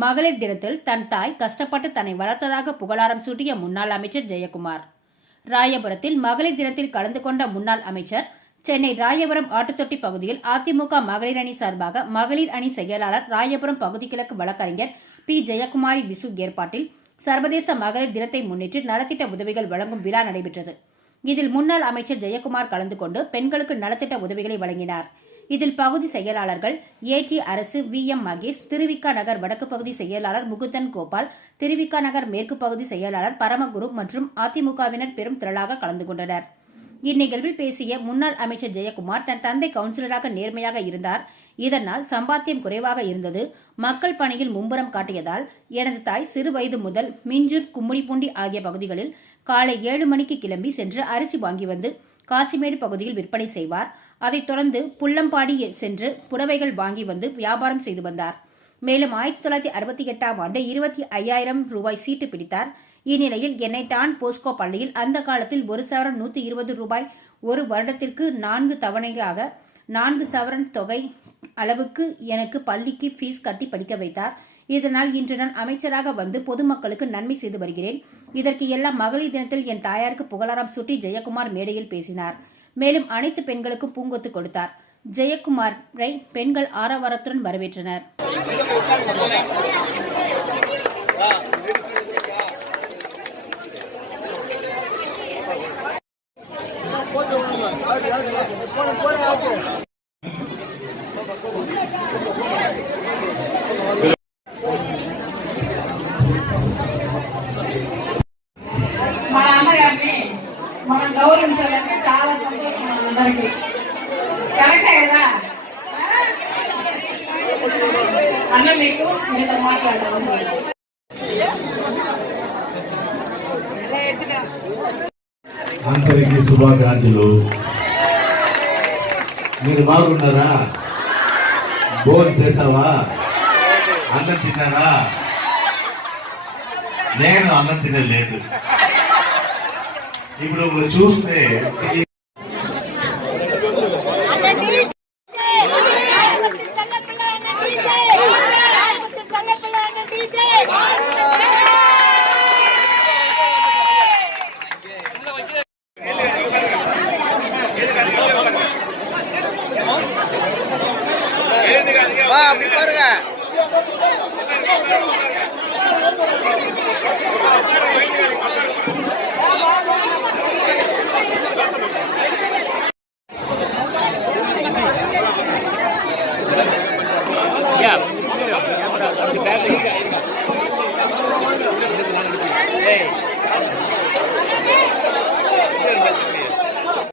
மகளிர் தினத்தில் தன் தாய் கஷ்டப்பட்டு தன்னை வளர்த்ததாக புகழாரம் சூட்டிய முன்னாள் அமைச்சர் ஜெயக்குமார். ராயபுரத்தில் மகளிர் தினத்தில் கலந்து கொண்ட முன்னாள் அமைச்சர் சென்னை ராயபுரம் ஆட்டுத்தொட்டி பகுதியில் அதிமுக மகளிர் அணி சார்பாக மகளிர் அணி செயலாளர் ராயபுரம் பகுதி கிழக்கு வழக்கறிஞர் பி. ஜெயக்குமாரி விசு ஏற்பாட்டில் சர்வதேச மகளிர் தினத்தை முன்னிட்டு நலத்திட்ட உதவிகள் வழங்கும் விழா நடைபெற்றது. இதில் முன்னாள் அமைச்சர் ஜெயக்குமார் கலந்து கொண்டு பெண்களுக்கு நலத்திட்ட உதவிகளை வழங்கினார். இதில் பகுதி செயலாளர்கள் AD Arasu V M Mahesh Thiruvika Nagar வடக்கு பகுதி செயலாளர் முகுந்தன் கோபால் திருவிக்கா நகர் மேற்கு பகுதி செயலாளர் பரமகுரு மற்றும் அதிமுகவினர் பெரும் திரளாக கலந்து கொண்டனர். இந்நிகழ்வில் பேசிய முன்னாள் அமைச்சர் ஜெயக்குமார் தன் தந்தை கவுன்சிலராக நேர்மையாக இருந்தார். இதனால் சம்பாத்தியம் குறைவாக இருந்தது. மக்கள் பணியில் மும்புறம் காட்டியதால் எனது தாய் சிறு வயது முதல் மிஞ்சூர் கும்மிடிப்பூண்டி ஆகிய பகுதிகளில் காலை ஏழு மணிக்கு கிளம்பி சென்று அரிசி வாங்கி வந்து காசிமேடு பகுதியில் விற்பனை செய்வார். அதைத் தொடர்ந்து புள்ளம்பாடி சென்று புடவைகள் வாங்கி வந்து வியாபாரம் செய்து வந்தார். மேலும் ஆயிரத்தி தொள்ளாயிரத்தி அறுபத்தி எட்டாம் ஆண்டு இருபத்தி ஐயாயிரம் ரூபாய் சீட்டு பிடித்தார். இந்நிலையில் என்னை டான் போஸ்கோ பள்ளியில் அந்த காலத்தில் ஒரு சவரன் நூத்தி இருபது ரூபாய் ஒரு வருடத்திற்கு நான்கு தவணையாக நான்கு சவரன் தொகை அளவுக்கு எனக்கு பள்ளிக்கு ஃபீஸ் கட்டி படிக்க வைத்தார். இதனால் இன்று நான் அமைச்சராக வந்து பொதுமக்களுக்கு நன்மை செய்து வருகிறேன். இதற்கு எல்லாம் மகளிர் தினத்தில் என் தாயாருக்கு புகழாரம் சூட்டி ஜெயக்குமார் மேடையில் பேசினார். மேலும் அனைத்து பெண்களுக்கும் பூங்கொத்து கொடுத்தார் ஜெயக்குமாரை பெண்கள் ஆரவாரத்துடன் வரவேற்றனர் మన అమ్మగారిని మనం గౌరవించాలంటే అందరికి కరెక్టే కదా? అన్న మీకు మీతో మాట్లాడాలి అందరికీ శుభాకాంక్షలు. మీరు బాగున్నారా? భోజనం చేసావా? అన్నం తిన్నారా? నేను అన్నం తినలేదు. ఇప్పుడు చూస్తే Yeah.